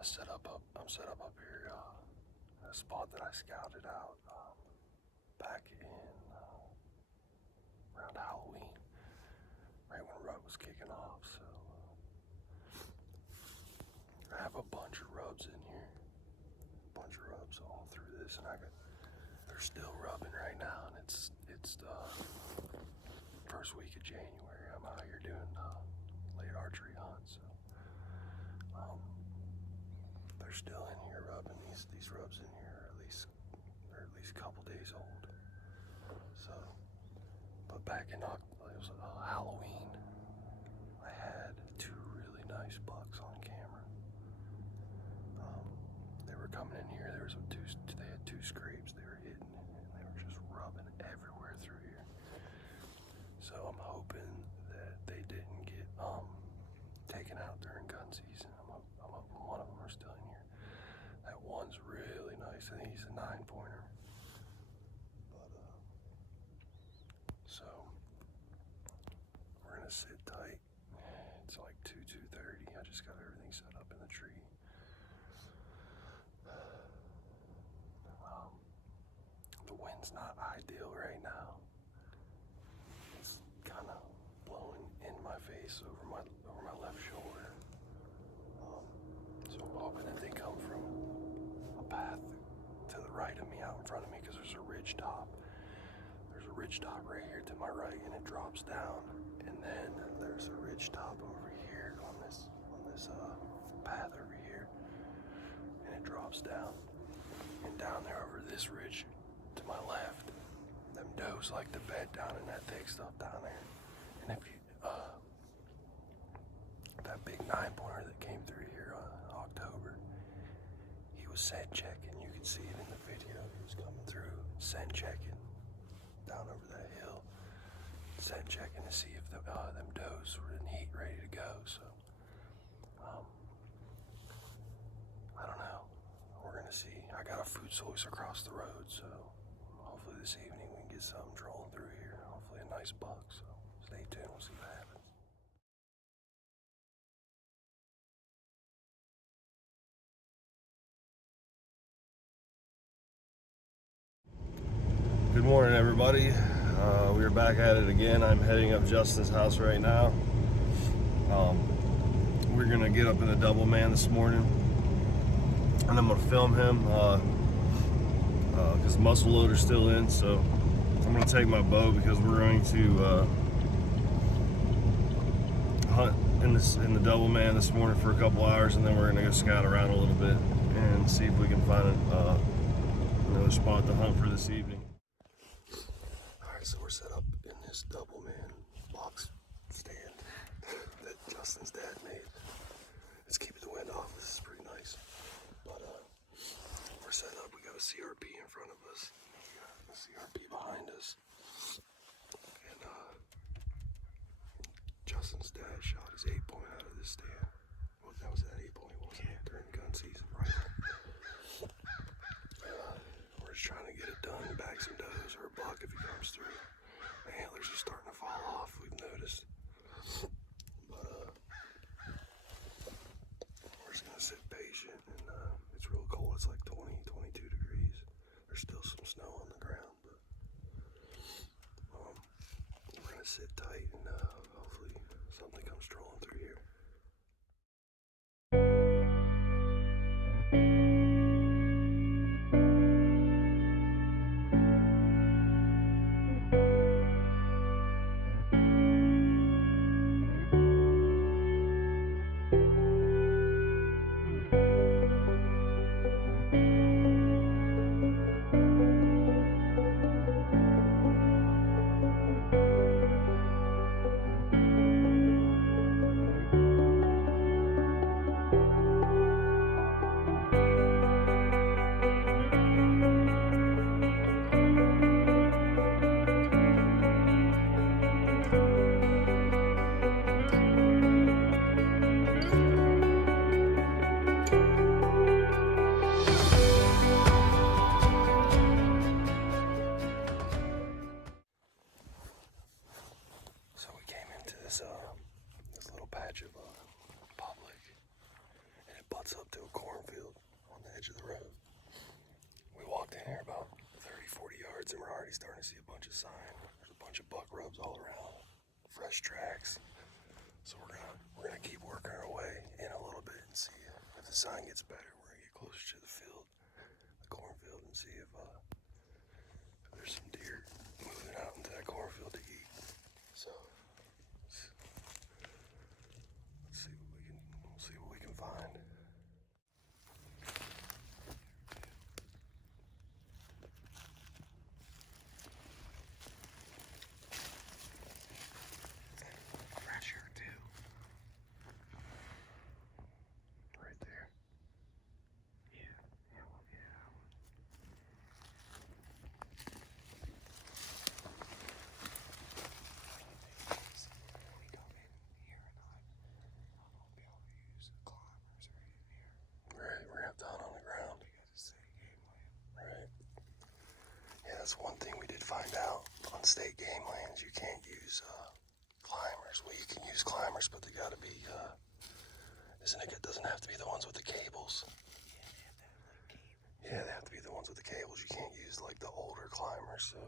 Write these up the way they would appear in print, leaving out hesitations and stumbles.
I'm set up here in a spot that I scouted out back in around Halloween, right when rut was kicking off. So I have a bunch of rubs in here, all through this, and they're still rubbing right now, and it's the first week of January. I'm out here doing late archery hunts, so they're still in here rubbing. These rubs in here are at least a couple days old. So, but back in it was Halloween, I had two really nice bucks on camera. They were coming in here. They had two scrapes they were hitting, and they were just rubbing everywhere through here. So I'm hoping that they didn't get taken out during gun season. I'm hoping one of them are still in here. That one's really nice. I think he's a 9-pointer. But so we're gonna sit tight. It's like 2:30. I just got everything set up in the tree. The wind's not ideal right now. It's kind of blowing in my face over my left shoulder. So I'm hoping that they come from a path to the right of me, out in front of me, because there's a ridge top. There's a ridge top right here to my right, and it drops down. And then there's a ridge top over here on this path over here, and it drops down. And down there over this ridge to my left, them does like to bed down in that thick stuff down there. And if you that big 9-pointer that came through here in October, he was scent checking. You could see it in the video. He was coming through, scent checking down over that hill, scent checking to see if them does were in heat, ready to go. So I don't know. We're gonna see. I got a food source across the road, so hopefully this evening we can get something trolling through here. Hopefully a nice buck. So stay tuned. We'll see what happens. Good morning, everybody. We are back at it again. I'm heading up Justin's house right now. We're gonna get up in the double man this morning, and I'm gonna film him because the muzzle loader's still in. So I'm gonna take my bow because we're going to hunt in the double man this morning for a couple hours, and then we're gonna go scout around a little bit and see if we can find another spot to hunt for this evening. Alright, so we're set up in this double man box stand that Justin's dad made. It's keeping the wind off. This is pretty nice. But we're set up. We got a CRP in front of us. We got a CRP behind us. And Justin's dad shot his 8-point out of this stand. Well, that was that 8-point, wasn't it? During gun season, right? We're just trying to get it done, bag some does or a buck if he comes through. The antlers are starting to fall off, we've noticed. But we're just gonna sit patient, and it's real cold. It's like 20, 22 degrees. There's still some snow on the ground, but we're gonna sit tight, and hopefully something comes strolling through here. leads up to a cornfield on the edge of the road. We walked in here about 30, 40 yards and we're already starting to see a bunch of sign. There's a bunch of buck rubs all around, fresh tracks. So we're gonna keep working our way in a little bit and see if the sign gets better. We're gonna get closer to the field, the cornfield, and see if there's some deer moving out into that cornfield to eat. So let's see what we can find. That's one thing we did find out on state game lands. You can't use climbers. Well, you can use climbers, but they gotta be, it doesn't have to be the ones with the cables. Yeah, they have to be the ones with the cables. You can't use like the older climbers. So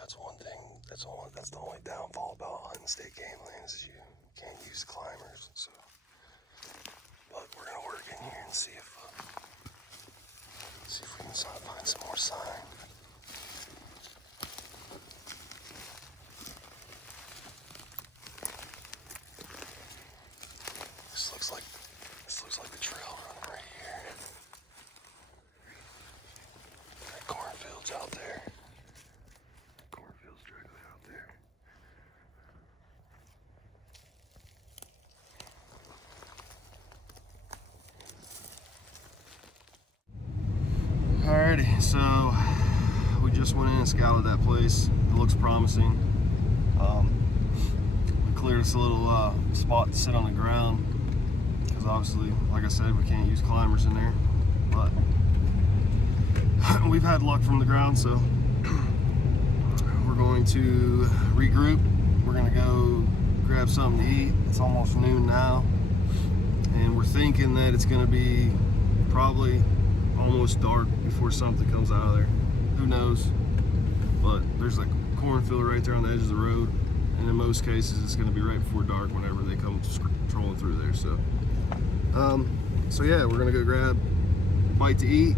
that's one thing. That's the only downfall about hunting state game lands is you can't use climbers. So, but we're gonna work in here and see if we can find some more sign. This looks like the trail run right here. That cornfield's out there. Cornfield's directly out there. Alrighty, so we just went in and scouted that place. It looks promising. We cleared us a little spot to sit on the ground because obviously, like I said, we can't use climbers in there. But we've had luck from the ground, so we're going to regroup. We're going to go grab something to eat. It's almost noon now, and we're thinking that it's going to be probably almost dark before something comes out of there. Who knows? But there's a cornfield right there on the edge of the road, and in most cases it's going to be right before dark whenever they come trolling through there. So yeah, we're going to go grab a bite to eat,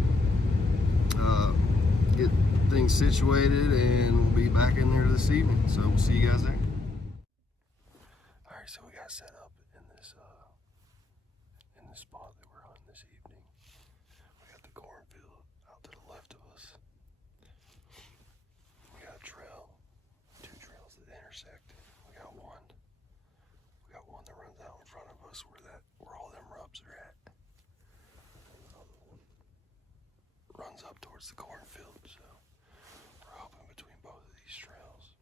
get things situated, and we'll be back in there this evening. So we'll see you guys there. All right, so we got set up in this spot that we're hunting this evening. We got the cornfield out to the left of us. We got a trail, two trails that intersect. We got one that runs out in front of us where all them rubs are at. And the other one runs up towards the cornfield. So we're hoping between both of these trails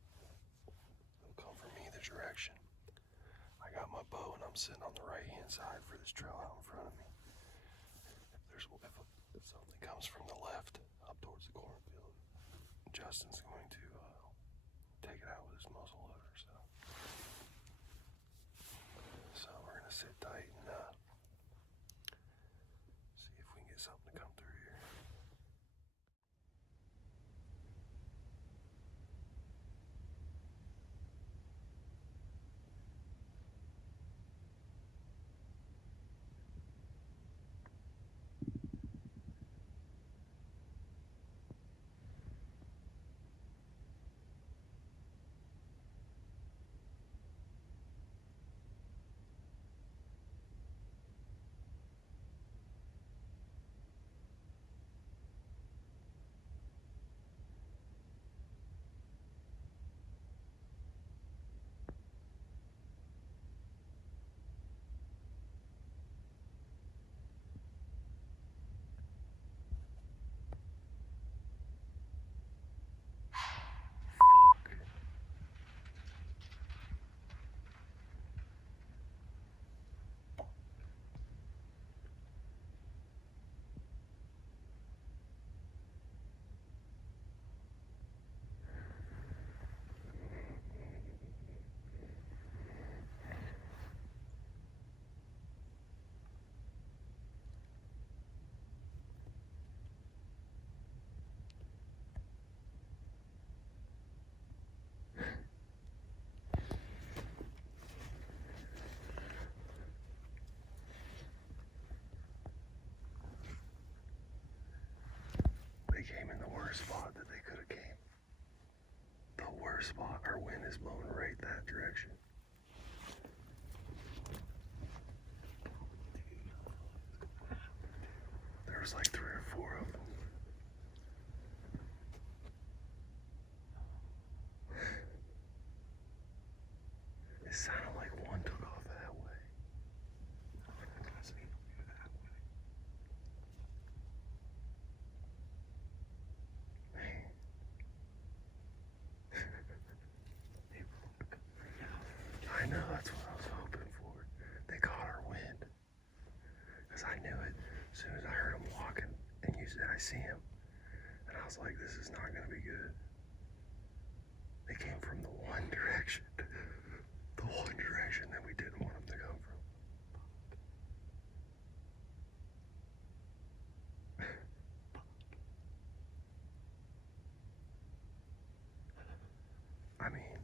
they'll come from either direction. I got my bow and I'm sitting on the right hand side for this trail out in front of me. If something comes from the left up towards the cornfield, Justin's going to take it out with his muzzle loader. So we're gonna sit tight and see if we can get something to come through here. our wind is blowing right that direction. There was like 3 or 4 of them. It sounded like one took off that way. Man. I know, that's what I was hoping for. They caught our wind. Because I knew it as soon as I heard him walking. And you said, I see him. And I was like, this is not going to be good. They came from the one direction. The one direction that we didn't want them to come from. I mean,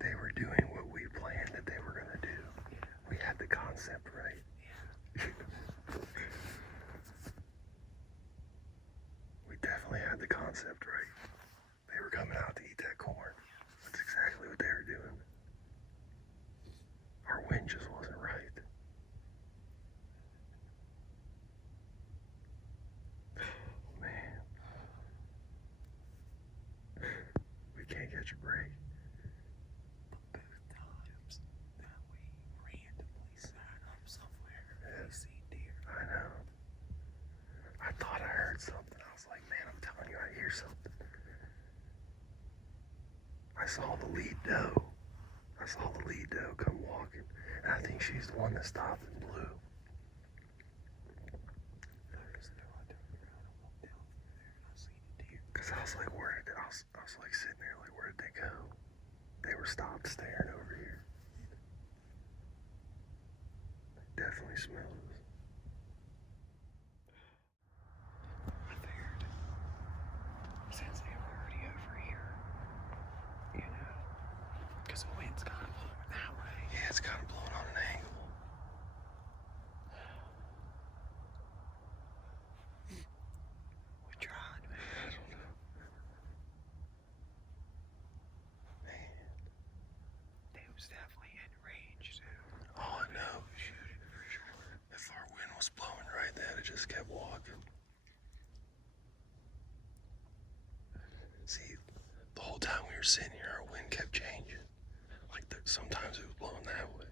they were doing what we planned that they were going to do. We had the concept right. We definitely had the concept right. They were coming out to eat that corn. That's exactly what they were doing. Our wind just wasn't right. Man. We can't catch a break. But both times that we randomly sat up somewhere, we seen deer. I know. I thought I heard something. I was like, man, I'm telling you, I hear something. I saw the lead doe. I saw the lead doe come walking. And I think she's the one that stopped and blew. Because I was like, I was like sitting there like, where did they go? They were stopped staring over here. They definitely smelled us. I figured, since they were already over here, you know, because the wind's kind of blowing that way. Yeah, it's kind of blowing on an angle. We tried, man. I don't know. Man. They was definitely in range, too. Oh, I know. Shooting for sure. If our wind was blowing right, they had just kept walking. See, the whole time we were sitting here, our wind kept changing. Like, sometimes it was blowing that way.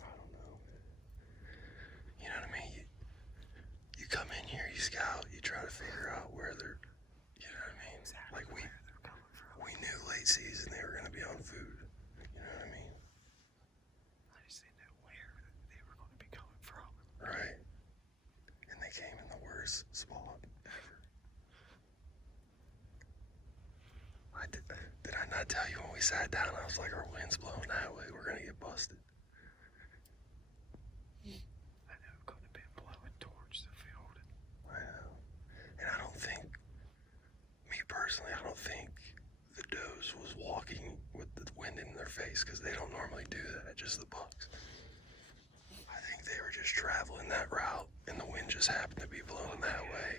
I don't know. You know what I mean? You come in here, you scout, you try to figure out where they're, you know what I mean? Exactly Like where they're coming from. we knew late season they were going to be on food. You know what I mean? I just didn't know where they were going to be coming from. Right. And they came in the worst spot ever. Did I not tell you when we sat down, I was like, our wind's blowing that way, we're going to get busted. I know it couldn't have been blowing towards the field. I know. And I don't think, me personally, I don't think the does was walking with the wind in their face because they don't normally do that, just the bucks. I think they were just traveling that route and the wind just happened to be blowing that way.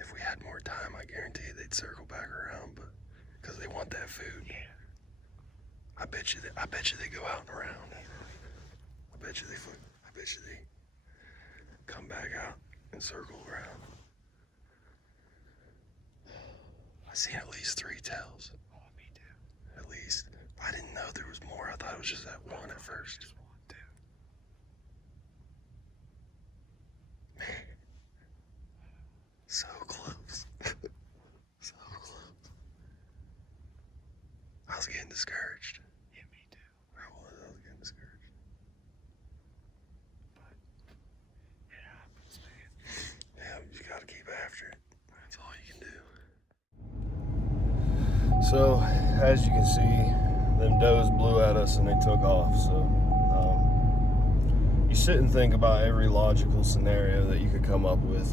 If we had more time, I guarantee they'd circle back around, but because they want that food. Yeah. I bet you they go out and around. I bet you they come back out and circle around. I seen at least 3 tails. Oh, me too. At least. I didn't know there was more. I thought it was just that one at first. Just one, too. Man. So close. So close. I was getting discouraged. Yeah, me too. I was getting discouraged. But it happens, man. Yeah, you just gotta keep after it. That's all you can do. So, as you can see, them does blew at us and they took off. So, you sit and think about every logical scenario that you could come up with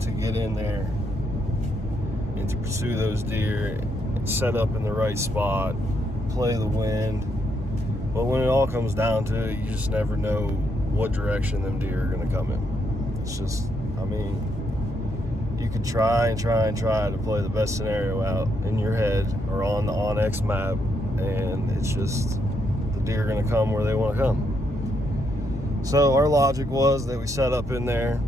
to get in there and to pursue those deer set up in the right spot, play the wind. But when it all comes down to it, you just never know what direction them deer are going to come in. It's just, I mean, you could try to play the best scenario out in your head or on the onX map, and it's just the deer are going to come where they want to come. So our logic was that we set up in there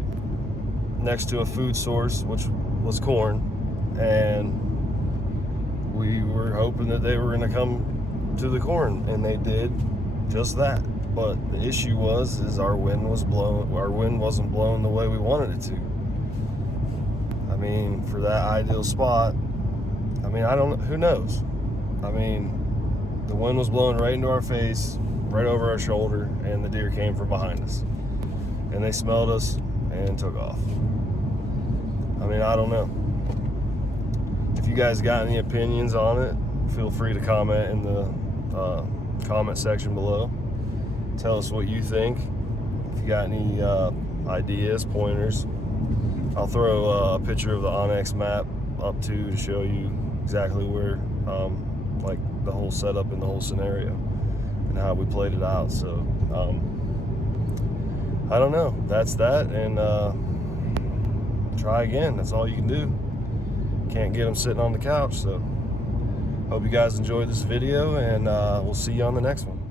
next to a food source, which was corn, and we were hoping that they were going to come to the corn, and they did just that. But the issue is our wind wasn't blowing the way we wanted it to. I mean, for that ideal spot, I mean, who knows? I mean, the wind was blowing right into our face, right over our shoulder, and the deer came from behind us. And they smelled us and took off. I mean, I don't know. If you guys got any opinions on it, feel free to comment in the comment section below. Tell us what you think. If you got any ideas, pointers, I'll throw a picture of the onX map up too to show you exactly where, like the whole setup and the whole scenario and how we played it out. So I don't know. That's that, and try again. That's all you can do. Can't get them sitting on the couch. So hope you guys enjoyed this video, and we'll see you on the next one.